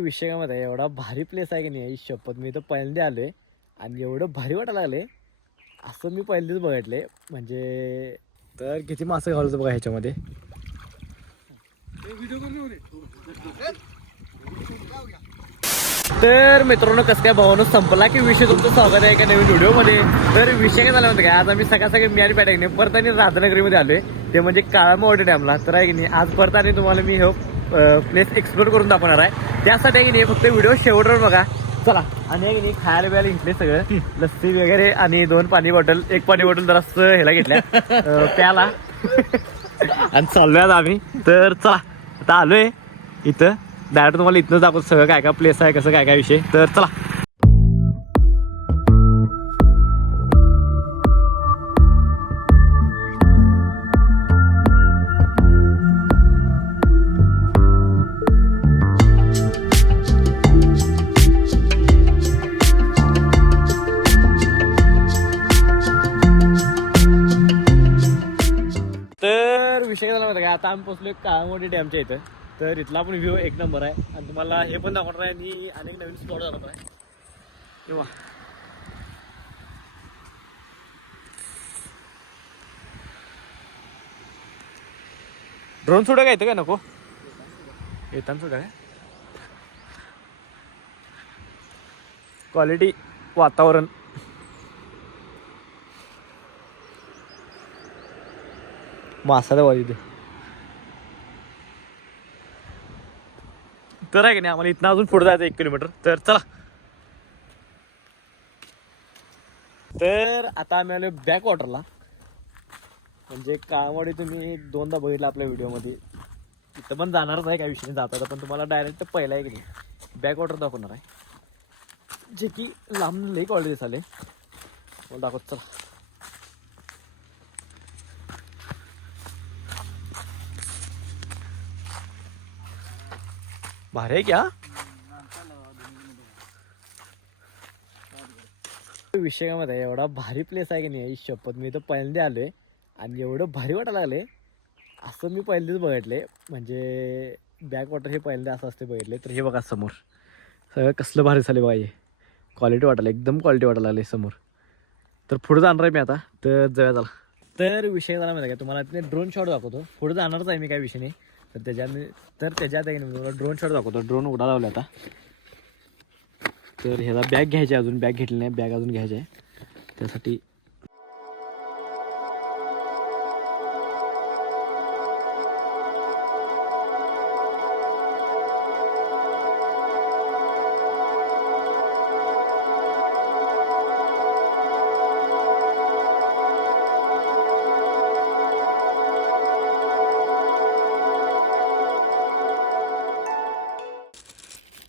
विषयामध्ये एवढा भारी प्लेस आहे की नाही शपथ. मी तर पहिल्यांदा आलोय आणि एवढं भारी वाटायला लागले असं मी पहिल्यांदाच बघितले म्हणजे तर किती मासे घालतो बघा ह्याच्यामध्ये? तर मित्रांनो कसं काय भावानं संपला की विषय? तुमचं स्वागत आहे एका नवीन व्हिडिओमध्ये? तर विषय काय झाला म्हणते काय आज आम्ही सकाळ सकाळी मी आणि परत आणि राधानगरीमध्ये आलोय. ते म्हणजे काळामोडी डॅमला. तर आहे की नाही आज परत आणि तुम्हाला मी हो प्लेस एक्सप्लोर करून दाखवणार आहे. त्यासाठी आहे की नाही फक्त व्हिडिओ शेवटवर बघा. चला आणि की नाही खायला बियायला घेतले सगळं. लस्सी वगैरे आणि दोन पाणी बॉटल एक पाणी बॉटल जरा ह्याला घेतल्या. प्याला. आणि चाललोय आता आम्ही. तर चला आता आलोय इथं. डायरेक्ट तुम्हाला इथनं दाखवतो सगळं काय काय प्लेस आहे कसं काय काय विषय. तर चला. विषय झाला माहिती का? आता आम्ही पोहोचलोय काळामोडी डॅमच्या इथं. तर इथला पण व्ह्यू एक नंबर आहे. आणि तुम्हाला हे पण दाखवणार आहे. आणि अनेक नवीन स्पॉट जाणार आहे. किंवा ड्रोन सुटा काय येतं काय नको? येताना सुटा काय? क्वालिटी वातावरण. मासा वाली इथे तर आहे की नाही आम्हाला इथनं अजून पुढे जायचं एक किलोमीटर. तर चला. तर आता आम्ही आलो बॅक वॉटरला म्हणजे काळवाडी तुम्ही दोनदा बघितलं आपल्या व्हिडिओमध्ये. तिथं पण जाणारच आहे काय विषय नाही जाता पण तुम्हाला डायरेक्ट पहिला आहे की नाही बॅक वॉटर दाखवणार आहे. जे की लांब लई क्वालिटी दिसाले मला दाखवत चला. भारी आहे क्या? विषयामध्ये एवढा भारी प्लेस आहे की नाही शपथ. मी तर पहिल्यांदा आलोय आणि एवढं भारी वाटायला लागले असं मी पहिल्यांदाच बघितले म्हणजे बॅक वॉटर हे पहिल्यांदा असं असते बघितले तर हे बघा समोर. सगळं कसलं भारी झाले बघा हे. क्वालिटी वाटायला एकदम क्वालिटी वाटायला लागली समोर. तर पुढे जाणार आहे मी आता. तर जाऊया झाला तर विषय झाला माहिती आहे का? तुम्हाला तिथे ड्रोन शॉट दाखवतो. पुढे जाणारच आहे मी काय विषय नाही. तर त्याच्याने तर त्याच्यात आहे ना मी ड्रोन शॉट दाखवतो. ड्रोन उडा लावला आता. तर ह्याला बॅग घ्यायची आहे अजून. बॅग घेतली नाही. बॅग अजून घ्यायची आहे. त्यासाठी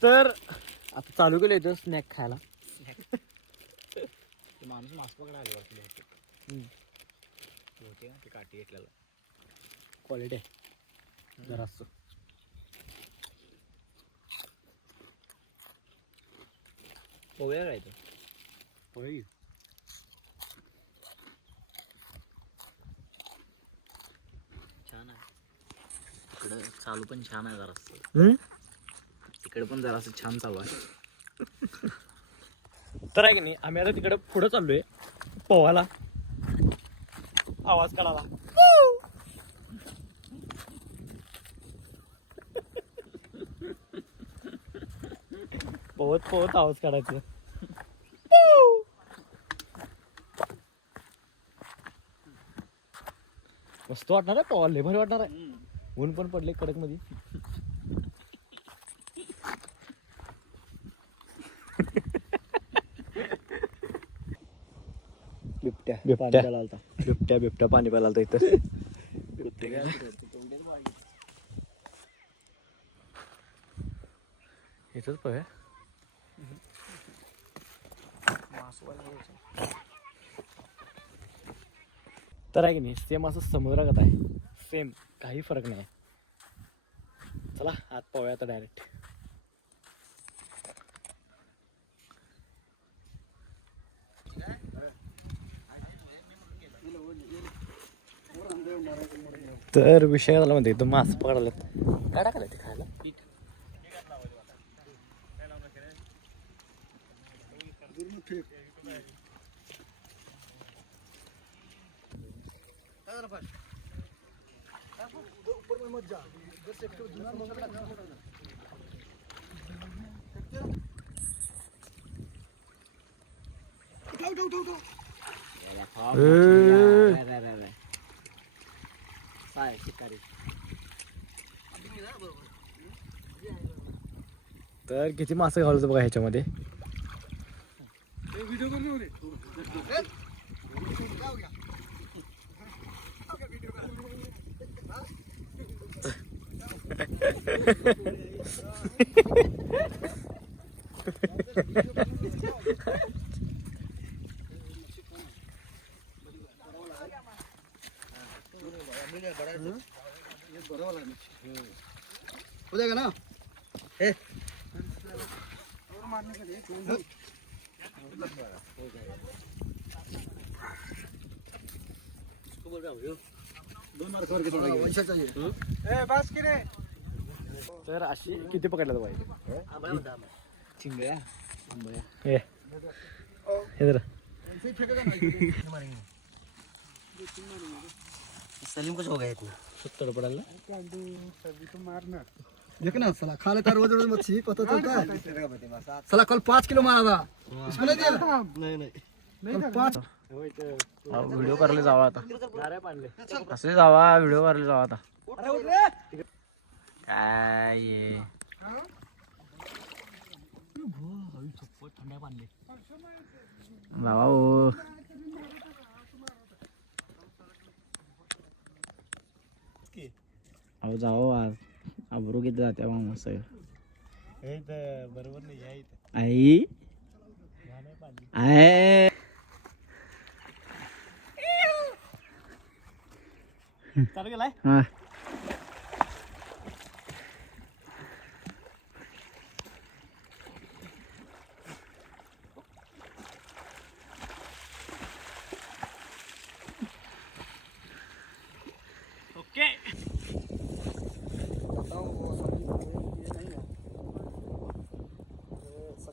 तर आता चालू केलं इथं स्नॅक खायला. माणूस मास पकडा आले वाटले होते ना ते काठी घेतलेला क्वालिटी आहे. जरा असं. पोव्या काय ते? होय छान आहे. इकडं चालू पण छान आहे जरा हम्म? तिकडे पण जरा छान चालू आहे. तर आहे की नाही आम्ही आता तिकडे पुढे चाललोय पोहायला आवाज काढायला. पोहत पोहत आवाज काढायचा. मस्त वाटणार आहे पोहायला भारी वाटणार आहे. ऊन पण पडले कडकमध्ये बिबट्या. बिबट्या. बिबट्या बिबट्या पाणी प्यायला आलता इथं. इथंच बघ तर आहे की नाही सेम असं समुद्रागत आहे. सेम काही फरक नाही. चला आत पाहूया आता डायरेक्ट तर विषय झाला म्हणते एकदम मास पकडलं काय टाकायला ते खायला उठाओ उठाओ उठाओ काय शिकारी तर किती मासे घालवतो बघा ह्याच्यामध्ये? हो जाएगा ना तर अशी किती पकडल्या पाहिजे चिंगळ्या हे हे जरा सलीम कुछ हो गया इतना? सत्तर पडायला देखना साला खा लेता रोज रोज मच्छी पता चलता है। साला कल पाँच किलो मारा था। इसको नहीं दिया? नहीं नहीं। कल पाँच व्हिडिओ करायला जावा आता असे जावा व्हिडिओ करायला जावा आता काय हे. पाणले जावा हो अहो जावा आज. अब्रू किती जाते मग सगळं बरोबर नाही आई. आहे चालू गेलाय हा.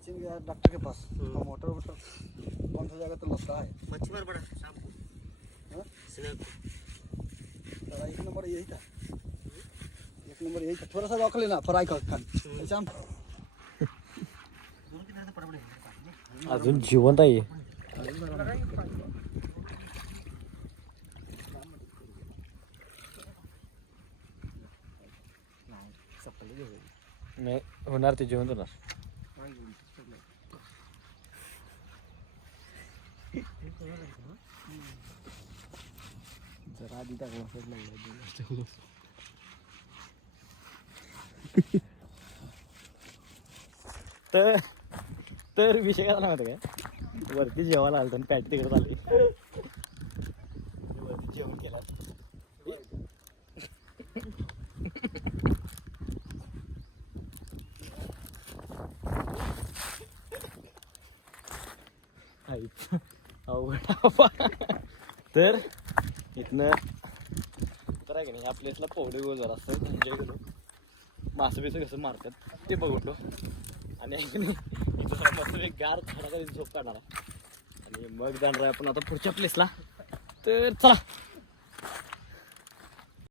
सचिन गया डॉक्टर के पास. तो मोटर वोटर बंद हो जाएगा तो लगता है मच्छी मार पड़ा शाम को? स्नैप. तेरा एक नंबर यही था एक नंबर यही था थोड़ा सा रख लेना फ्राई कर खाली हम अजून जिवंत आहे. नाही होणार ते जिवंत होणार. जरा आधी टाकलं तर तर विषय काय झाला माहिती काय वरती जेवायला आलं आणि पॅट तिकडे चालली. तर इथनं तर आहे की नाही या प्लेसला पोवडे गोल जरा असतं एन्जॉय करू. मासे बिसं कसं मारतात ते बघतो. आणि इथं मस्त एक गार थोडा झोप काढणार आणि मग जाणार आहे आपण आता पुढच्या प्लेसला तर चला.